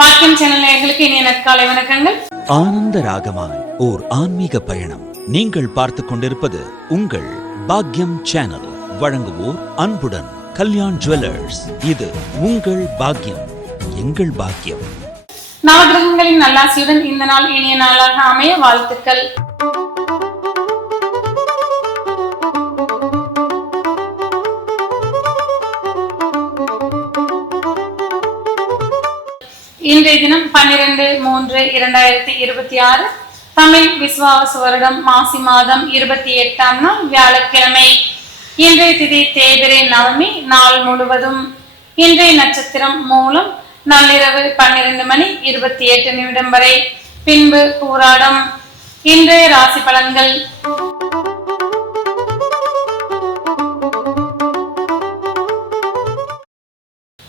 பாக்கியம் சேனல் நேயர்களுக்கு இனிய நற்காலை வணக்கங்கள். ஆனந்த ராகமாய் ஓர் ஆன்மீக பயணம். நீங்கள் பார்த்துக் கொண்டிருப்பது உங்கள் பாக்கியம் சேனல். வழங்குவோர் அன்புடன் கல்யாண் ஜுவல்லர்ஸ். இது உங்கள் பாக்கியம், எங்கள் பாக்கியம். நவகிரகங்களின் நல்லாசியுடன் இந்த நாள் இனிய நாளாக அமைய வாழ்த்துக்கள். இன்றைய தினம் 12/3/2026 தமிழ் விசுவாச வருடம் மாசி மாதம் 28ஆம் நாள் வியாழக்கிழமை. இன்றைய திதி தேய்பிறை நவமி. நாள் முழுவதும் இன்றைய நட்சத்திரம் மூலம். நள்ளிரவு 12:28 வரை. பின்பு பூராடம். இன்றைய ராசி பலன்கள்.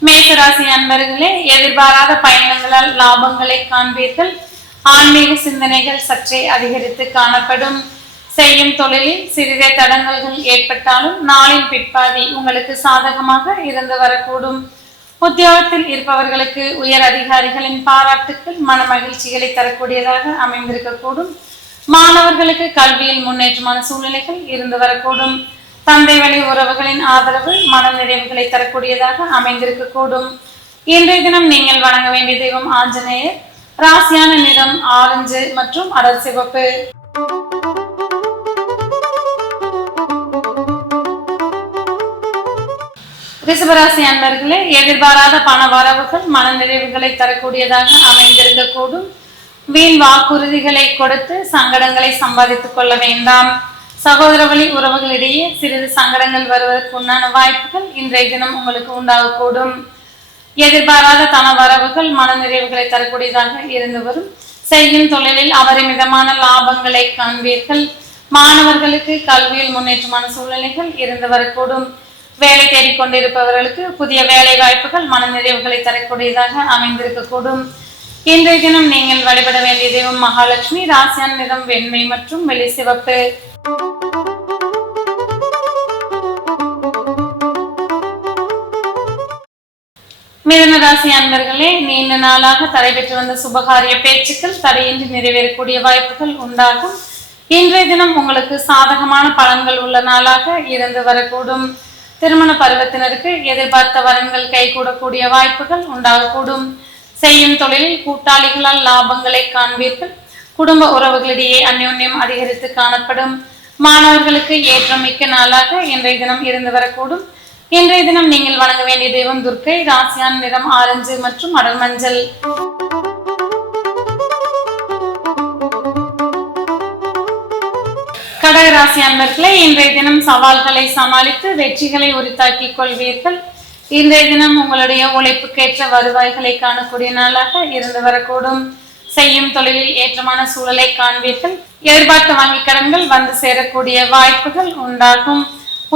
மேசராசி அன்பர்களே, எதிர்பாராத பயணங்களால் லாபங்களை காண்பீர்கள். ஆன்மீக சிந்தனைகள் சற்றே அதிகரித்து காணப்படும். செய்யும் தொழிலில் சிறிய தடங்கல்கள் ஏற்பட்டாலும் நாளின் பிற்பாதி உங்களுக்கு சாதகமாக இருந்து வரக்கூடும். உத்தியோகத்தில் இருப்பவர்களுக்கு உயர் அதிகாரிகளின் பாராட்டுக்கள் மன மகிழ்ச்சிகளை தரக்கூடியதாக அமைந்திருக்கக்கூடும். மாணவர்களுக்கு கல்வியில் முன்னேற்றமான சூழ்நிலைகள் இருந்து வரக்கூடும். தந்தை வழி உறவுகளின் ஆதரவு மன நிறைவுகளை தரக்கூடியதாக அமைந்திருக்கக்கூடும். இன்றைய தினம் நீங்கள் வணங்க வேண்டிய தெய்வம் ஆஞ்சநேயர். ராசியான நிறம் ஆரஞ்சு மற்றும் அடர் சிவப்பு. ரிஷபராசி அன்பர்களே, எதிர்பாராத பண வரவுகள் மன நிறைவுகளை தரக்கூடியதாக அமைந்திருக்கக்கூடும். வீண் வாக்குறுதிகளை கொடுத்து சங்கடங்களை சம்பாதித்துக் கொள்ள வேண்டாம். சகோதர வழி உறவுகளிடையே சிறிது சங்கடங்கள் வருவதற்கு உண்டான வாய்ப்புகள் இன்றைய தினம் உங்களுக்கு உண்டாகக்கூடும். எதிர்பாராத தன வரவுகள் மன நிறைவுகளை தரக்கூடியதாக இருந்து வரும். செய்யும் தொழிலில் அபரிமிதமான லாபங்களை காண்பீர்கள். மாணவர்களுக்கு கல்வியில் முன்னேற்றமான சூழ்நிலைகள் இருந்து வரக்கூடும். வேலை தேடிக்கொண்டிருப்பவர்களுக்கு புதிய வேலை வாய்ப்புகள் மன நிறைவுகளை தரக்கூடியதாக அமைந்திருக்கக்கூடும். இன்றைய தினம் நீங்கள் வழிபட வேண்டிய தெய்வம் மகாலட்சுமி. ராசியான நிறம் வெண்மை மற்றும் வெளி சிவப்பு. மிதுன ராசி அன்பர்களே, நீண்ட நாளாக தடைபெற்று வந்த சுபகாரிய பேச்சுக்கள் தடையின்றி நிறைவேறக்கூடிய வாய்ப்புகள் உண்டாகும். இன்றைய தினம் உங்களுக்கு சாதகமான பலன்கள் உள்ள நாளாக இருந்து வரக்கூடும். திருமண பருவத்தினருக்கு எதிர்பார்த்த வரன்கள் கைகூடக்கூடிய வாய்ப்புகள் உண்டாகக்கூடும். செய்யும் தொழிலில் கூட்டாளிகளால் லாபங்களை காண்பீர்கள். குடும்ப உறவுகளிடையே அந்யோன்யம் அதிகரித்து காணப்படும். மாணவர்களுக்கு ஏற்றம் மிக்க நாளாக இன்றைய தினம் இருந்து வரக்கூடும். இன்றைய தினம் நீங்கள் வணங்க வேண்டிய தெய்வம் துர்க்கை. ராசியான நிறம் ஆரஞ்சு மற்றும் அடர் மஞ்சள். கடக ராசி அன்பர்களே, இன்றைய தினம் சவால்களை சமாளித்து வெற்றிகளை உரித்தாக்கிக் கொள்வீர்கள். இன்றைய தினம் உங்களுடைய உழைப்புக்கேற்ற வருவாய்களை காணக்கூடிய நாளாக இருந்து வரக்கூடும். செய்யும் தொழிலில் ஏற்றமான சூழலை காண்பீர்கள். எதிர்பார்த்த வங்கி கடன்கள் வந்து சேரக்கூடிய வாய்ப்புகள் உண்டாகும்.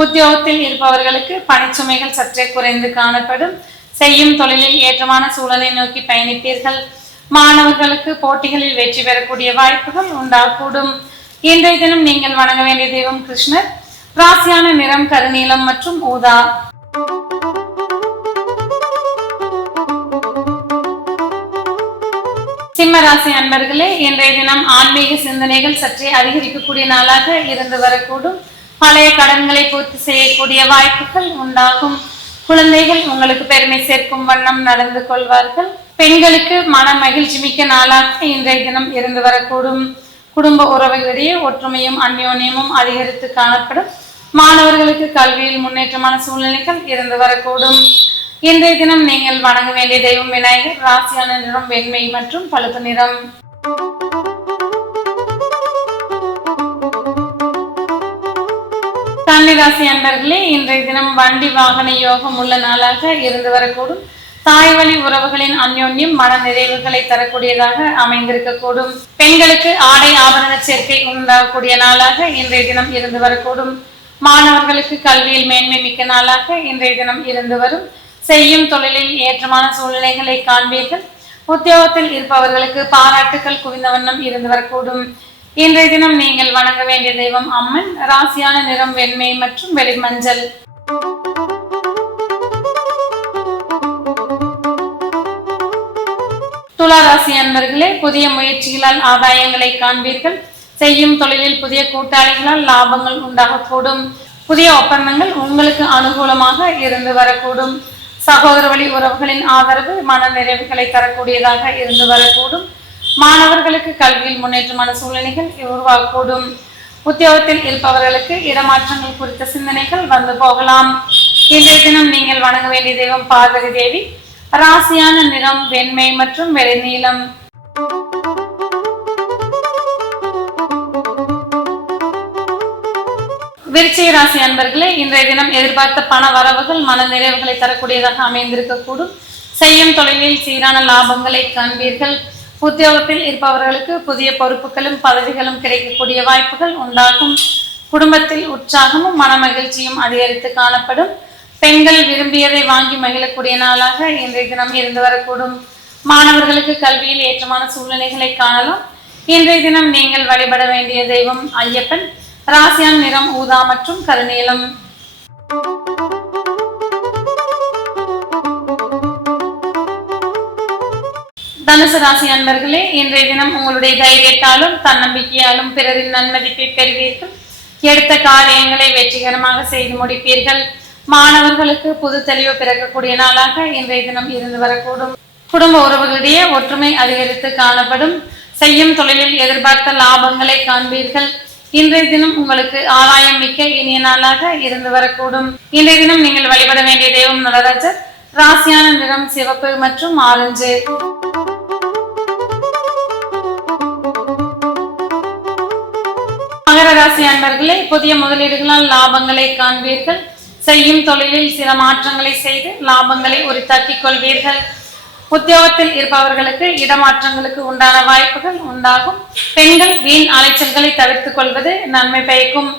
உத்தியோகத்தில் இருப்பவர்களுக்கு பணிச்சுமைகள் சற்றே குறைந்து காணப்படும். செய்யும் தொழிலில் ஏற்றமான சூழலை நோக்கி பயணிப்பீர்கள். மாணவர்களுக்கு போட்டிகளில் வெற்றி பெறக்கூடிய வாய்ப்புகள் உண்டாகக்கூடும். இன்றைய தினம் நீங்கள் வணங்க வேண்டிய தெய்வம் கிருஷ்ணர். ராசியான நிறம் கருநீலம் மற்றும் ஊதா. சிம்ம ராசி அன்பர்களே, இன்றைய தினம் ஆன்மீக சிந்தனைகள் சற்றே அதிகரிக்கக்கூடிய நாளாக இருந்து வரக்கூடும். பழைய கடன்களை பூர்த்தி செய்யக்கூடிய வாய்ப்புகள் உண்டாகும். குழந்தைகள் உங்களுக்கு பெருமை சேர்க்கும் வண்ணம் நடந்து கொள்வார்கள். பெண்களுக்கு மன மகிழ்ச்சி மிக்க நாளாக இன்றைய தினம் இருந்து வரக்கூடும். குடும்ப உறவுகளிடையே ஒற்றுமையும் அந்யோன்யமும் அதிகரித்து காணப்படும். மாணவர்களுக்கு கல்வியில் முன்னேற்றமான சூழ்நிலைகள் இருந்து வரக்கூடும். இன்றைய தினம் நீங்கள் வணங்க வேண்டிய தெய்வம் விநாயகர். ராசியான நிறம் வெண்மை மற்றும் பழுப்பு நிறம். கன்னிராசி அன்பர்களே, இன்றைய தினம் வண்டி வாகன யோகம் உள்ள நாளாக இருந்து வரக்கூடும். தாய் வழி உறவுகளின் அந்யோன்யம் மன நிறைவுகளை தரக்கூடியதாக அமைந்திருக்கக்கூடும். பெண்களுக்கு ஆடை ஆபரண சேர்க்கை உண்டாகக்கூடிய நாளாக இன்றைய தினம் இருந்து வரக்கூடும். மாணவர்களுக்கு கல்வியில் மேன்மை மிக்க நாளாக இன்றைய தினம் இருந்து வரும். செய்யும் தொழிலில் ஏற்றமான சூழ்நிலைகளை காண்பீர்கள். உத்தியோகத்தில் இருப்பவர்களுக்கு பாராட்டுக்கள் குவிந்த வண்ணம் இருந்து வரக்கூடும். இன்றைய தினம் நீங்கள் வணங்க வேண்டிய தெய்வம் அம்மன். ராசியான நிறம் வெண்மை மற்றும் வெளிர் மஞ்சள். துலா ராசி அன்பர்களே, புதிய முயற்சிகளால் ஆதாயங்களை காண்பீர்கள். செய்யும் தொழிலில் புதிய கூட்டாளிகளால் லாபங்கள் உண்டாகக்கூடும். புதிய ஒப்பந்தங்கள் உங்களுக்கு அனுகூலமாக இருந்து வரக்கூடும். சகோதர வழி உறவுகளின் ஆதரவு மன நிறைவுகளை தரக்கூடியதாக இருந்து வரக்கூடும். மாணவர்களுக்கு கல்வியில் முன்னேற்றமான சூழ்நிலைகள் உருவாகக்கூடும். உத்தியோகத்தில் இருப்பவர்களுக்கு இடமாற்றங்கள் குறித்த சிந்தனைகள் வந்து போகலாம். இன்றைய தினம் நீங்கள் வணங்க வேண்டிய தெய்வம் பார்வதி தேவி. ராசியான நிறம் வெண்மை மற்றும் வெள்ளை நீலம். விருச்சிக ராசி அன்பர்களே, இன்றைய தினம் எதிர்பார்த்த பண வரவுகள் மன நிறைவுகளை தரக்கூடியதாக அமைந்திருக்கக்கூடும். செய்யும் தொழிலில் சீரான லாபங்களை காண்பீர்கள். உத்தியோகத்தில் இருப்பவர்களுக்கு புதிய பொறுப்புகளும் பதவிகளும் கிடைக்கக்கூடிய வாய்ப்புகள் உண்டாகும். குடும்பத்தில் உற்சாகமும் மன மகிழ்ச்சியும் அதிகரித்து காணப்படும். பெண்கள் விரும்பியதை வாங்கி மகிழக்கூடிய நாளாக இன்றைய தினம் இருந்து வரக்கூடும். மாணவர்களுக்கு கல்வியில் ஏற்றமான சூழ்நிலைகளை காணலாம். இன்றைய தினம் நீங்கள் வழிபட வேண்டிய தெய்வம் ஐயப்பன். ராசியான நிறம் ஊதா மற்றும் கருநீலம். தனுசு ராசி அன்பர்களே, இன்றைய தினம் உங்களுடைய தைரியத்தாலும் தன்னம்பிக்கையாலும் பிறரின் நன்மதிப்பை பெறுவீர்கள். எடுத்த காரியங்களை வெற்றிகரமாக செய்து முடிப்பீர்கள். மாணவர்களுக்கு புது தெளிவு பிறக்கக்கூடிய நாளாக இன்றைய தினம் இருந்து வரக்கூடும். குடும்ப உறவுகளிடையே ஒற்றுமை அதிகரித்து காணப்படும். செய்யும் தொழிலில் எதிர்பார்த்த லாபங்களை காண்பீர்கள். இன்றைய தினம் உங்களுக்கு ஆதாயம் மிக்க இனிய நாளாக இருந்து வரக்கூடும். இன்றைய தினம் நீங்கள் வழிபட வேண்டிய தெய்வம் நடராஜர். ராசியான நிறம் சிவப்பு மற்றும் ஆரஞ்சு. மகர ராசி அன்பர்களே, புதிய முதலீடுகளால் லாபங்களை காண்பீர்கள். செய்யும் தொழிலில் சில மாற்றங்களை செய்து லாபங்களை உரித்தாக்கிக் கொள்வீர்கள். உத்தியோகத்தில் இருப்பவர்களுக்கு இடமாற்றங்களுக்கு உண்டான வாய்ப்புகள் உண்டாகும். பெண்கள் வீண் அலைச்சல்களை தவிர்த்துக் கொள்வது நன்மை பயக்கும்.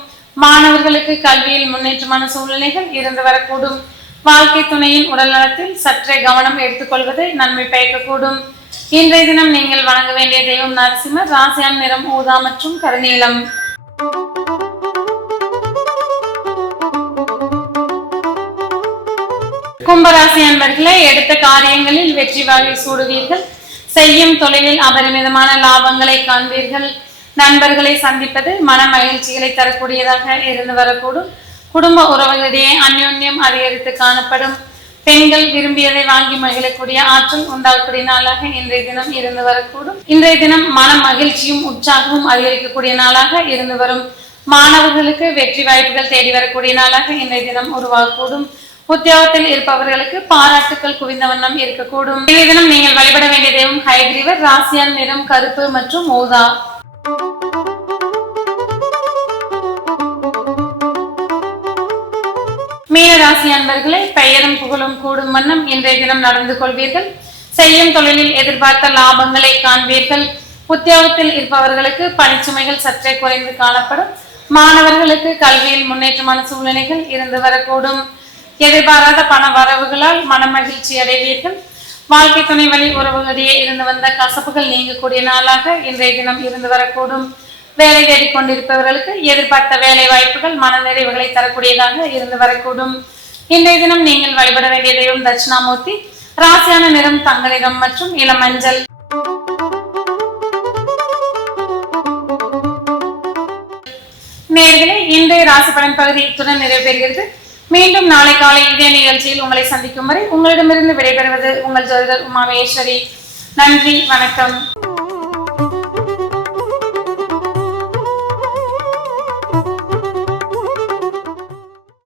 மாணவர்களுக்கு கல்வியில் முன்னேற்றமான சூழ்நிலைகள் இருந்து வரக்கூடும். வாழ்க்கை துணையின் உடல் நலத்தில் சற்றே கவனம் எடுத்துக்கொள்வது நன்மை பயக்கக்கூடும். இன்றைய தினம் நீங்கள் வணங்க வேண்டிய தெய்வம் நரசிம்மர். ராசியான நிறம் ஊதா மற்றும் கருநீலம். கும்பராசி அன்பர்களே, எடுத்த காரியங்களில் வெற்றி வாகை சூடுவீர்கள். செய்யும் தொழிலில் அபரிமிதமான லாபங்களை காண்பீர்கள். நண்பர்களை சந்திப்பது மன மகிழ்ச்சிகளை தரக்கூடியதாக இருந்து வரக்கூடும். குடும்ப உறவுகளிடையே அந்யோன்யம் அதிகரித்து காணப்படும். பெண்கள் விரும்பியதை வாங்கி மகிழக்கூடிய ஆற்றல் உண்டாகக்கூடிய நாளாக இன்றைய தினம் இருந்து வரக்கூடும். இன்றைய தினம் மன மகிழ்ச்சியும் உற்சாகமும் அதிகரிக்கக்கூடிய நாளாக இருந்து வரும். மாணவர்களுக்கு வெற்றி வாய்ப்புகள் தேடி வரக்கூடிய நாளாக இன்றைய தினம் உருவாகக்கூடும். உத்தியோகத்தில் இருப்பவர்களுக்கு பாராட்டுக்கள் குவிந்த வண்ணம் இருக்கக்கூடும். இன்றைய தினம் நீங்கள் வழிபட வேண்டிய தெய்வம் ஹயக்ரீவர். ராசியான நிறம் கருப்பு மற்றும் ஊதா. மீன ராசி அன்பர்களே, பெயரும் புகழும் கூடும் வண்ணம் இன்றைய தினம் நடந்து கொள்வீர்கள். செய்யும் தொழிலில் எதிர்பார்த்த லாபங்களை காண்பீர்கள். உத்தியோகத்தில் இருப்பவர்களுக்கு பணிச்சுமைகள் சற்றே குறைந்து காணப்படும். மாணவர்களுக்கு கல்வியில் முன்னேற்றமான சூழ்நிலைகள் இருந்து வரக்கூடும். எதிர்பாராத பண வரவுகளால் மன மகிழ்ச்சி அடைவீர்கள். வாழ்க்கை துணை வழி உறவுகளிடையே இருந்து வந்த கசப்புகள் நீங்கக்கூடிய நாளாக இன்றைய தினம் இருந்து வரக்கூடும். வேலை தேடிக் கொண்டிருப்பவர்களுக்கு எதிர்பார்த்த வேலை வாய்ப்புகள் மன நிறைவுகளை தரக்கூடியதாக இருந்து வரக்கூடும். இன்றைய தினம் நீங்கள் வழிபட வேண்டிய தெய்வம் தட்சிணாமூர்த்தி. ராசியான நிறம் தங்க நிறம் மற்றும் இளமஞ்சள். நேயர்களே, இன்றைய ராசி பலன் பகுதி இத்துடன் நிறைவேறுகிறது. மீண்டும் நாளை காலை இதே நிகழ்ச்சியில் உங்களை சந்திக்கும் வரை உங்களிடமிருந்து விடைபெறுவது உங்கள் ஜோதிடர் உமா மகேஸ்வரி. நன்றி, வணக்கம்.